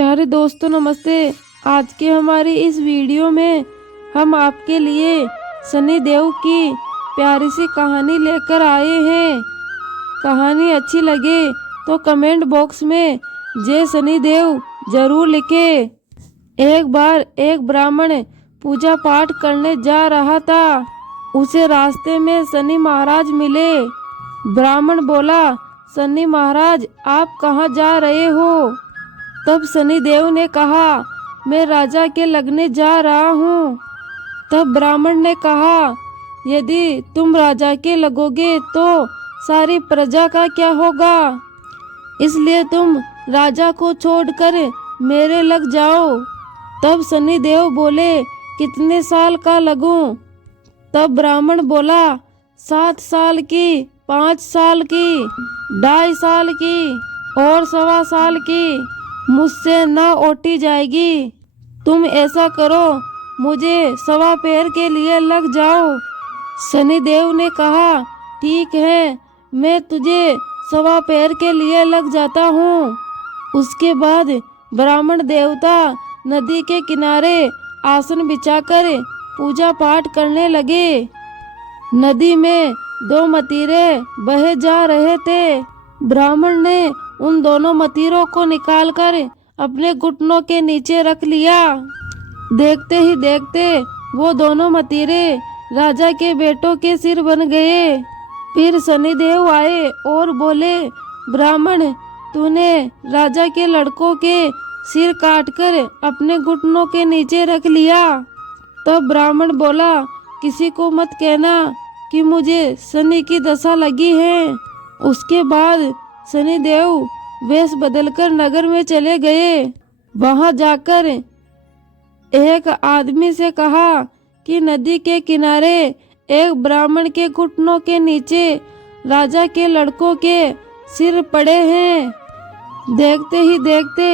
प्यारे दोस्तों नमस्ते। आज के हमारी इस वीडियो में हम आपके लिए सनी देओल की प्यारी सी कहानी लेकर आए हैं। कहानी अच्छी लगे तो कमेंट बॉक्स में जय सनी देओल जरूर लिखें। एक बार एक ब्राह्मण पूजा पाठ करने जा रहा था। उसे रास्ते में सनी महाराज मिले। ब्राह्मण बोला, सनी महाराज आप कहाँ जा रहे हो? तब सनी देओल ने कहा, मैं राजा के लगने जा रहा हूँ। तब ब्राह्मण ने कहा, यदि तुम राजा के लगोगे तो सारी प्रजा का क्या होगा? इसलिए तुम राजा को छोड़कर मेरे लग जाओ। तब सनी देओल बोले, कितने साल का लगूं? तब ब्राह्मण बोला, 7 साल की, 5 साल की, 2.5 साल की और 1.25 साल की मुझसे न ओटी जाएगी। तुम ऐसा करो, मुझे 1.25 पैर के लिए लग जाओ। सनी देओल ने कहा, ठीक है, मैं तुझे 1.25 पैर के लिए लग जाता हूँ। उसके बाद ब्राह्मण देवता नदी के किनारे आसन बिछाकर पूजा पाठ करने लगे। नदी में 2 मतीरे बहे जा रहे थे। ब्राह्मण ने उन दोनों मतीरों को निकालकर अपने घुटनों के नीचे रख लिया। देखते ही देखते वो दोनों मतीरे राजा के बेटों के सिर बन गए। फिर सनी देओल आए और बोले, ब्राह्मण तूने राजा के लड़कों के सिर काटकर अपने घुटनों के नीचे रख लिया। तब ब्राह्मण बोला, किसी को मत कहना कि मुझे सनी की दशा लगी है। उसके बाद सनी देओल वेश बदलकर नगर में चले गए। वहां जाकर एक आदमी से कहा कि नदी के किनारे एक ब्राह्मण के घुटनों के नीचे राजा के लड़कों के सिर पड़े हैं। देखते ही देखते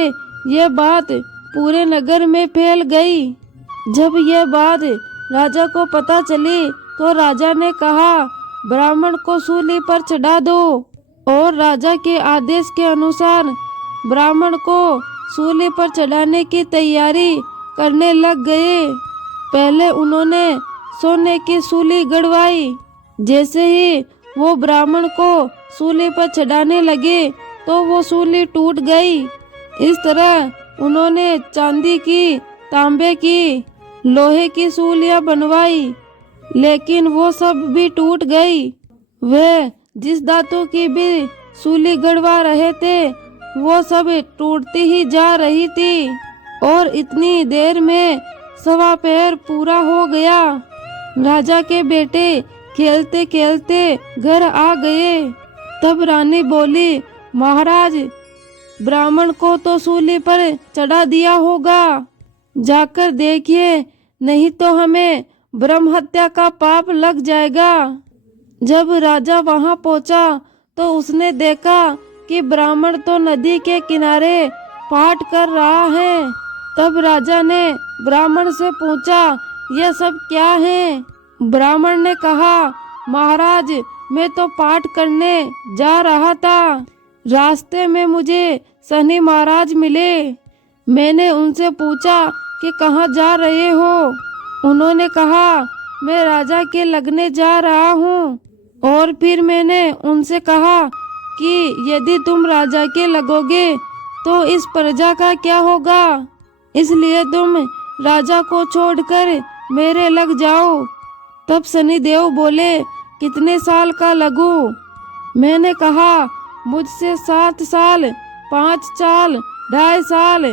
ये बात पूरे नगर में फैल गई। जब यह बात राजा को पता चली तो राजा ने कहा, ब्राह्मण को सूली पर चढ़ा दो। और राजा के आदेश के अनुसार ब्राह्मण को सूली पर चढ़ाने की तैयारी करने लग गए। पहले उन्होंने सोने की सूली गड़वाई। जैसे ही वो ब्राह्मण को सूली पर चढ़ाने लगे तो वो सूली टूट गई। इस तरह उन्होंने चांदी की, तांबे की, लोहे की सूलियां बनवाई, लेकिन वो सब भी टूट गई। वे जिस धातु की भी सूली गड़वा रहे थे वो सब टूटती ही जा रही थी। और इतनी देर में 1.25 पैर पूरा हो गया। राजा के बेटे खेलते खेलते घर आ गए। तब रानी बोली, महाराज ब्राह्मण को तो सूली पर चढ़ा दिया होगा, जाकर देखिए, नहीं तो हमें ब्रह्म हत्या का पाप लग जाएगा। जब राजा वहां पहुंचा तो उसने देखा कि ब्राह्मण तो नदी के किनारे पाठ कर रहा है। तब राजा ने ब्राह्मण से पूछा, यह सब क्या है? ब्राह्मण ने कहा, महाराज मैं तो पाठ करने जा रहा था। रास्ते में मुझे सनी महाराज मिले। मैंने उनसे पूछा कि कहाँ जा रहे हो? उन्होंने कहा, मैं राजा के लगने जा रहा हूँ। और फिर मैंने उनसे कहा कि यदि तुम राजा के लगोगे तो इस प्रजा का क्या होगा? इसलिए तुम राजा को छोड़कर मेरे लग जाओ। तब सनी देओल बोले, कितने साल का लगूं? मैंने कहा, मुझसे 7 साल, 5 साल, 2.5 साल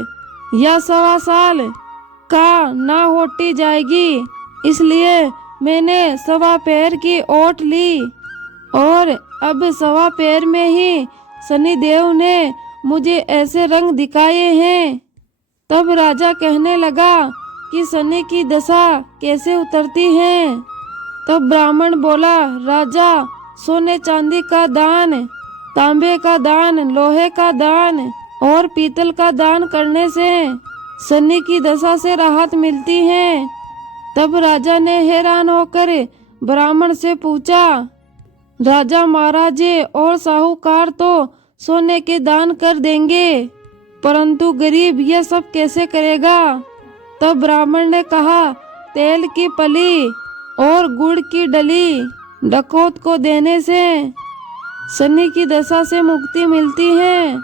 या 1.25 साल का ना होटी जाएगी। इसलिए मैंने 1.25 पैर की ओट ली। और अब 1.25 पैर में ही सनी देओल ने मुझे ऐसे रंग दिखाए हैं। तब राजा कहने लगा कि सनी की दशा कैसे उतरती है। तब ब्राह्मण बोला, राजा सोने चांदी का दान, तांबे का दान, लोहे का दान और पीतल का दान करने से सनी की दशा से राहत मिलती है। तब राजा ने हैरान होकर ब्राह्मण से पूछा, राजा महाराजे और साहूकार तो सोने के दान कर देंगे, परंतु गरीब यह सब कैसे करेगा। तब ब्राह्मण ने कहा, तेल की पली और गुड़ की डली डकैत को देने से शनि की दशा से मुक्ति मिलती है।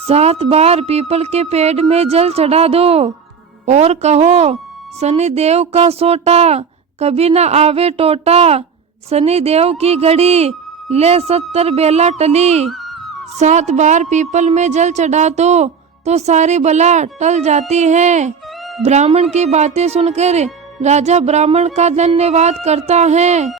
7 बार पीपल के पेड़ में जल चढ़ा दो और कहो, शनि देव का सोटा कभी न आवे टोटा। शनि देव की घड़ी ले 70 बेला टली। 7 बार पीपल में जल चढ़ा दो तो सारी बला टल जाती है। ब्राह्मण की बातें सुनकर राजा ब्राह्मण का धन्यवाद करता है।